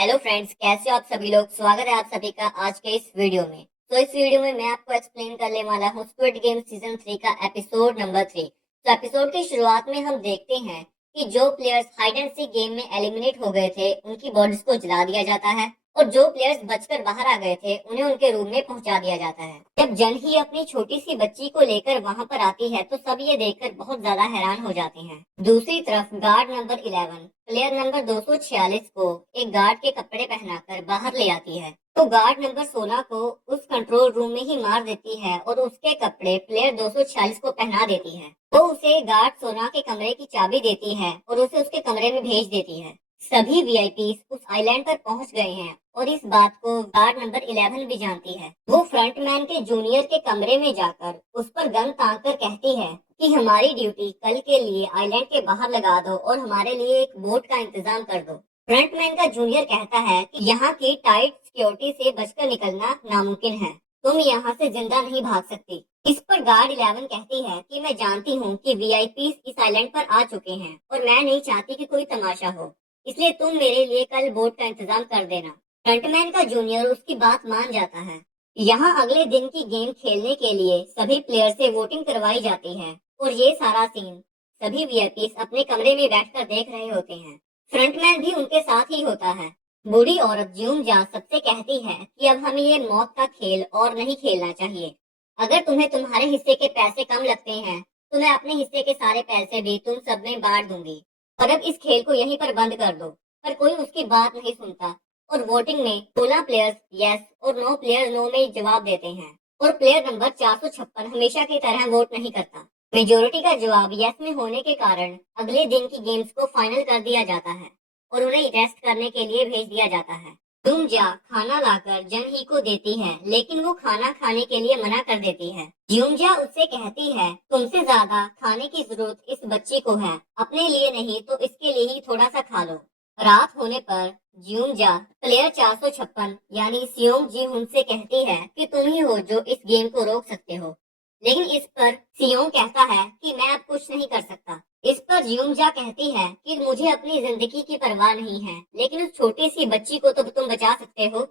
Hello friends, कैसे हो आप सभी लोग। स्वागत है आप सभी का आज के इस वीडियो में। तो इस वीडियो में मैं आपको एक्सप्लेन करने वाला हूँ स्क्विड गेम सीजन 3 का एपिसोड नंबर 3। तो एपिसोड की शुरुआत में हम देखते हैं कि जो players hide and seek game में एलिमिनेट हो गए थे उनकी बॉडीज को जला दिया जाता है और जो प्लेयर्स बचकर बाहर आ गए थे उन्हें उनके रूम में पहुंचा दिया जाता है। जब जन ही अपनी छोटी सी बच्ची को लेकर वहां पर आती है तो सब ये देखकर बहुत ज्यादा हैरान हो जाते हैं। दूसरी तरफ गार्ड नंबर 11 प्लेयर नंबर 246 को एक गार्ड के कपड़े पहनाकर बाहर ले आती है तो गार्ड नंबर 16 को उस कंट्रोल रूम में ही मार देती है और उसके कपड़े प्लेयर 246 को पहना देती है। वो उसे गार्ड 16 के कमरे की चाबी देती है और उसे उसके कमरे में भेज देती है। सभी वीआईपी उस आइलैंड पर पहुंच गए हैं और इस बात को गार्ड नंबर 11 भी जानती है। वो फ्रंटमैन के जूनियर के कमरे में जाकर उस पर गन ताक कर कहती है कि हमारी ड्यूटी कल के लिए आइलैंड के बाहर लगा दो और हमारे लिए एक बोट का इंतजाम कर दो। फ्रंटमैन का जूनियर कहता है कि यहाँ की टाइट सिक्योरिटी से बचकर निकलना नामुमकिन है, तुम यहाँ से जिंदा नहीं भाग सकती। इस पर गार्ड 11 कहती है कि मैं जानती हूँ कि वीआईपी इस आइलैंड पर आ चुके हैं और मैं नहीं चाहती कि कोई तमाशा हो, इसलिए तुम मेरे लिए कल बोट का इंतजाम कर देना। फ्रंटमैन का जूनियर उसकी बात मान जाता है। यहाँ अगले दिन की गेम खेलने के लिए सभी प्लेयर से वोटिंग करवाई जाती है और ये सारा सीन सभी वीआईपी अपने कमरे में बैठकर देख रहे होते हैं। फ्रंटमैन भी उनके साथ ही होता है। बूढ़ी औरत ज्यूम जा सबसे कहती है कि अब हमें ये मौत का खेल और नहीं खेलना चाहिए। अगर तुम्हें तुम्हारे हिस्से के पैसे कम लगते हैं तो मैं अपने हिस्से के सारे पैसे भी तुम सब में बांट दूंगी और अब इस खेल को यहीं पर बंद कर दो। पर कोई उसकी बात नहीं सुनता और वोटिंग में 16 प्लेयर्स यस और 9 प्लेयर्स नो में जवाब देते हैं और प्लेयर नंबर 456 हमेशा की तरह वोट नहीं करता। मेजोरिटी का जवाब यस में होने के कारण अगले दिन की गेम्स को फाइनल कर दिया जाता है और उन्हें रेस्ट करने के लिए भेज दिया जाता है। तुम जा खाना लाकर जन ही को देती है लेकिन वो खाना खाने के लिए मना कर देती है। यूमजा उससे कहती है तुमसे ज्यादा खाने की जरूरत इस बच्ची को है, अपने लिए नहीं तो इसके लिए ही थोड़ा सा खा लो। रात होने पर ज्यूमजा प्लेयर 456 यानी सियोंग जी उनसे कहती है कि तुम ही हो जो इस गेम को रोक सकते हो, लेकिन इस पर सियोंग कहता है कि मैं अब कुछ नहीं कर सकता। इस पर ज्यूमजा कहती है कि मुझे अपनी जिंदगी की परवाह नहीं है, लेकिन उस छोटी सी बच्ची को तो तुम बचा सकते हो,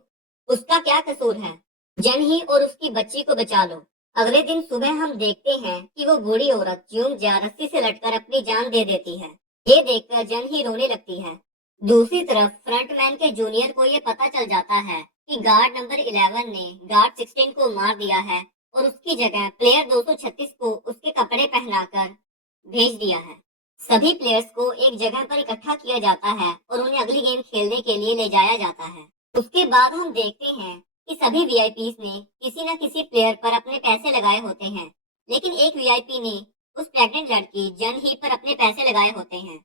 उसका क्या कसूर है, जन ही और उसकी बच्ची को बचा लो। अगले दिन सुबह हम देखते हैं कि वो बूढ़ी औरत ज्यूमजा रस्सी से लटकर अपनी जान दे देती है। ये देखकर जन ही रोने लगती है। दूसरी तरफ फ्रंटमैन के जूनियर को ये पता चल जाता है कि गार्ड नंबर 11 ने गार्ड 16 को मार दिया है और उसकी जगह प्लेयर 236 को उसके कपड़े पहनाकर भेज दिया है। सभी प्लेयर्स को एक जगह पर इकट्ठा किया जाता है और उन्हें अगली गेम खेलने के लिए ले जाया जाता है। उसके बाद हम देखते हैं कि सभी वीआईपीज ने किसी न किसी प्लेयर पर अपने पैसे लगाए होते हैं, लेकिन एक वीआईपी ने उस प्रेग्नेंट लड़की जन ही पर अपने पैसे लगाए होते हैं,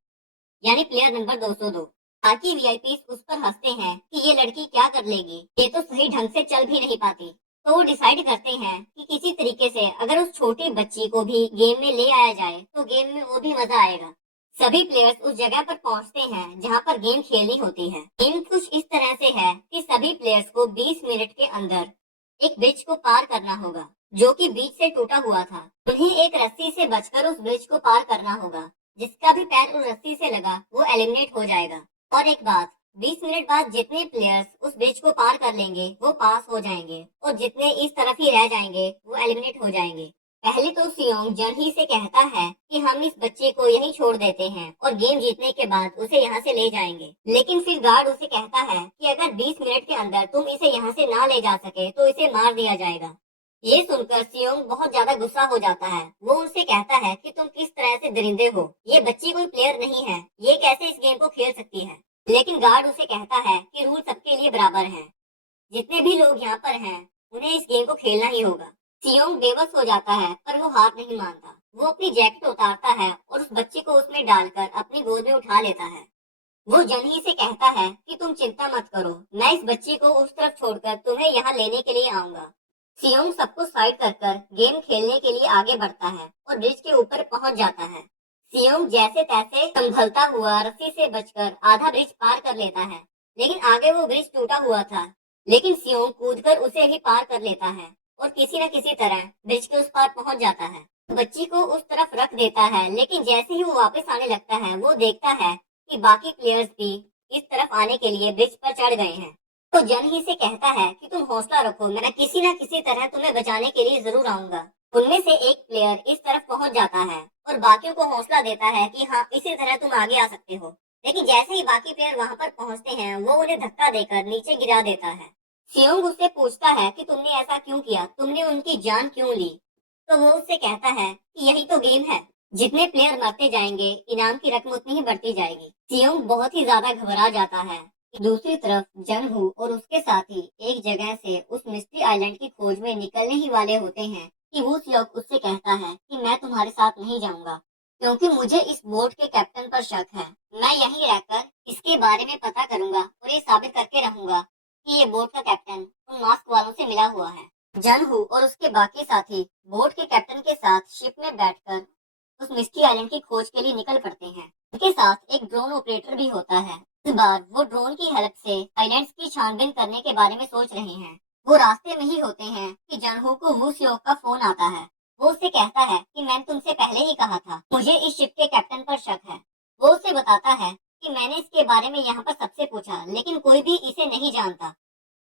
यानी प्लेयर नंबर 202। बाकी वीआईपी उस पर हंसते हैं कि ये लड़की क्या कर लेगी, ये तो सही ढंग से चल भी नहीं पाती। तो वो डिसाइड करते हैं कि किसी तरीके से अगर उस छोटी बच्ची को भी गेम में ले आया जाए तो गेम में वो भी मजा आएगा। सभी प्लेयर्स उस जगह पर पहुंचते हैं जहां पर गेम खेलनी होती है। गेम कुछ इस तरह से है कि सभी प्लेयर्स को 20 मिनट के अंदर एक ब्रिज को पार करना होगा जो कि बीच से टूटा हुआ था। उन्हें एक रस्सी से बचकर उस ब्रिज को पार करना होगा। जिसका भी पैर उस रस्सी से लगा वो एलिमिनेट हो जाएगा। और एक बात, 20 मिनट बाद जितने प्लेयर्स उस ब्रिज को पार कर लेंगे वो पास हो जाएंगे और जितने इस तरफ ही रह जाएंगे वो एलिमिनेट हो जाएंगे। पहले तो सियोंग जन ही से कहता है कि हम इस बच्चे को यहीं छोड़ देते हैं और गेम जीतने के बाद उसे यहाँ से ले जाएंगे, लेकिन फिर गार्ड उसे कहता है कि अगर 20 मिनट के अंदर तुम इसे यहाँ से ना ले जा सके तो इसे मार दिया जाएगा। ये सुनकर सियोंग बहुत ज्यादा गुस्सा हो जाता है। वो उनसे कहता है कि तुम किस तरह से दरिंदे हो, ये बच्ची कोई प्लेयर नहीं है, ये कैसे इस गेम को खेल सकती है। लेकिन गार्ड उसे कहता है कि रूल सबके लिए बराबर हैं, जितने भी लोग यहाँ पर हैं उन्हें इस गेम को खेलना ही होगा। सियोंग बेबस हो जाता है पर वो हार नहीं मानता। वो अपनी जैकेट उतारता है और उस बच्ची को उसमें डालकर अपनी गोद में उठा लेता है। वो जनही से कहता है कि तुम चिंता मत करो, मैं इस बच्ची को उस तरफ छोड़कर तुम्हें यहाँ लेने के लिए आऊंगा। सियोंग सबको साइड कर गेम खेलने के लिए आगे बढ़ता है और ब्रिज के ऊपर पहुंच जाता है। सियोंग जैसे तैसे संभलता हुआ रस्सी से बचकर आधा ब्रिज पार कर लेता है, लेकिन आगे वो ब्रिज टूटा हुआ था। लेकिन सियोंग कूदकर उसे भी पार कर लेता है और किसी न किसी तरह ब्रिज के उस पार पहुंच जाता है। बच्ची को उस तरफ रख देता है, लेकिन जैसे ही वो वापस आने लगता है वो देखता है कि बाकी प्लेयर्स भी इस तरफ आने के लिए ब्रिज पर चढ़ गए हैं। तो जन ही से कहता है कि तुम हौसला रखो, मैं किसी न किसी तरह तुम्हें बचाने के लिए जरूर आऊंगा। उनमें से एक प्लेयर इस तरफ पहुंच जाता है और बाकियों को हौसला देता है कि हाँ, इसी तरह तुम आगे आ सकते हो। लेकिन जैसे ही बाकी प्लेयर वहां पर पहुंचते हैं, वो उन्हें धक्का देकर नीचे गिरा देता है। सियोंग उससे पूछता है कि तुमने ऐसा क्यों किया, तुमने उनकी जान क्यों ली। तो वो उससे कहता है कि यही तो गेम है, जितने प्लेयर मरते जाएंगे इनाम की रकम उतनी ही बढ़ती जाएगी। सियोंग बहुत ही ज्यादा घबरा जाता है। दूसरी तरफ जनहू और उसके साथी एक जगह से उस मिस्ट्री आइलैंड की खोज में निकलने ही वाले होते हैं कि वो लोग उससे कहता है कि मैं तुम्हारे साथ नहीं जाऊंगा, क्योंकि मुझे इस बोट के कैप्टन पर शक है। मैं यहीं रहकर इसके बारे में पता करूंगा और ये साबित करके रहूंगा कि ये बोट का कैप्टन उन मास्क वालों से मिला हुआ है। जनहू और उसके बाकी साथी बोट के कैप्टन के साथ शिप में बैठकर उस मिस्ट्री आइलैंड की खोज के लिए निकल पड़ते हैं। उनके साथ एक ड्रोन ऑपरेटर भी होता है। इस बार वो ड्रोन की हेल्प से आइलैंड्स की छानबीन करने के बारे में सोच रहे हैं। वो रास्ते में ही होते हैं कि जनहू को वू सियोक का फोन आता है। वो उससे कहता है कि मैंने तुमसे पहले ही कहा था, मुझे इस शिप के कैप्टन पर शक है। वो उसे बताता है कि मैंने इसके बारे में यहाँ पर सबसे पूछा, लेकिन कोई भी इसे नहीं जानता।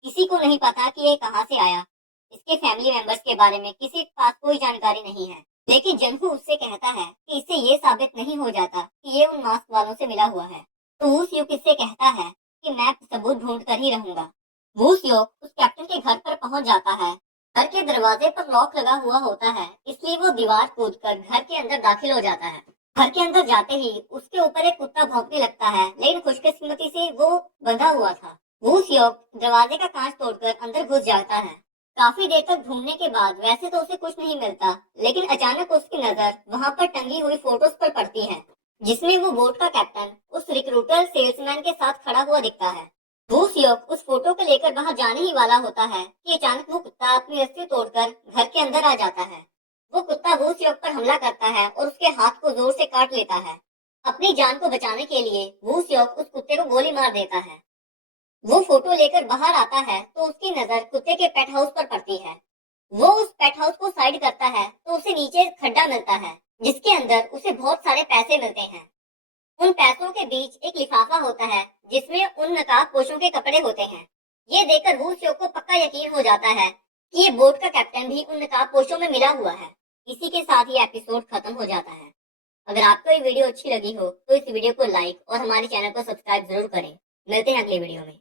किसी को नहीं पता कि ये कहाँ से आया। इसके फैमिली मेंबर्स के बारे में किसी के पास कोई जानकारी नहीं है। लेकिन जनहू उससे कहता है कि इससे ये साबित नहीं हो जाता कि ये उन मास्क वालों से मिला हुआ है। तो वू सियोक इससे कहता है कि मैं सबूत ढूंढ कर ही रहूंगा। वू सियोक उस कैप्टन के घर पर पहुंच जाता है। घर के दरवाजे पर लॉक लगा हुआ होता है, इसलिए वो दीवार कूदकर घर के अंदर दाखिल हो जाता है। घर के अंदर जाते ही उसके ऊपर एक कुत्ता भौंकने लगता है, लेकिन खुशकिस्मती से वो बंधा हुआ था। वू सियोक दरवाजे का कांच तोड़कर अंदर घुस जाता है। काफी देर तक ढूंढने के बाद वैसे तो उसे कुछ नहीं मिलता, लेकिन अचानक उसकी नजर वहां पर टंगी हुई फोटोज पर पड़ती है, जिसमें वो बोट का कैप्टन उस रिक्रूटर सेल्समैन के साथ खड़ा हुआ दिखता है। वो सियोक उस फोटो को लेकर वहां जाने ही वाला होता है कि अचानक वो कुत्ता अपनी रस्सी तोड़कर घर के अंदर आ जाता है। वो कुत्ता वो सियोक पर हमला करता है और उसके हाथ को जोर से काट लेता है। अपनी जान को बचाने के लिए वो सियोक उस कुत्ते को गोली मार देता है। वो फोटो लेकर बाहर आता है तो उसकी नजर कुत्ते के पेट हाउस पर पड़ती है। वो उस पेट हाउस को साइड करता है तो उसे नीचे खड्डा मिलता है, जिसके अंदर उसे बहुत सारे पैसे मिलते हैं। उन पैसों के बीच एक लिफाफा होता है, जिसमें उन नकाब पोशों के कपड़े होते हैं। ये देखकर वू सियोक को पक्का यकीन हो जाता है कि ये बोट का कैप्टन भी उन नकाब पोशों में मिला हुआ है। इसी के साथ ये एपिसोड खत्म हो जाता है। अगर आपको ये वीडियो अच्छी लगी हो तो इस वीडियो को लाइक और हमारे चैनल को सब्सक्राइब जरूर करें। मिलते हैं अगले वीडियो में।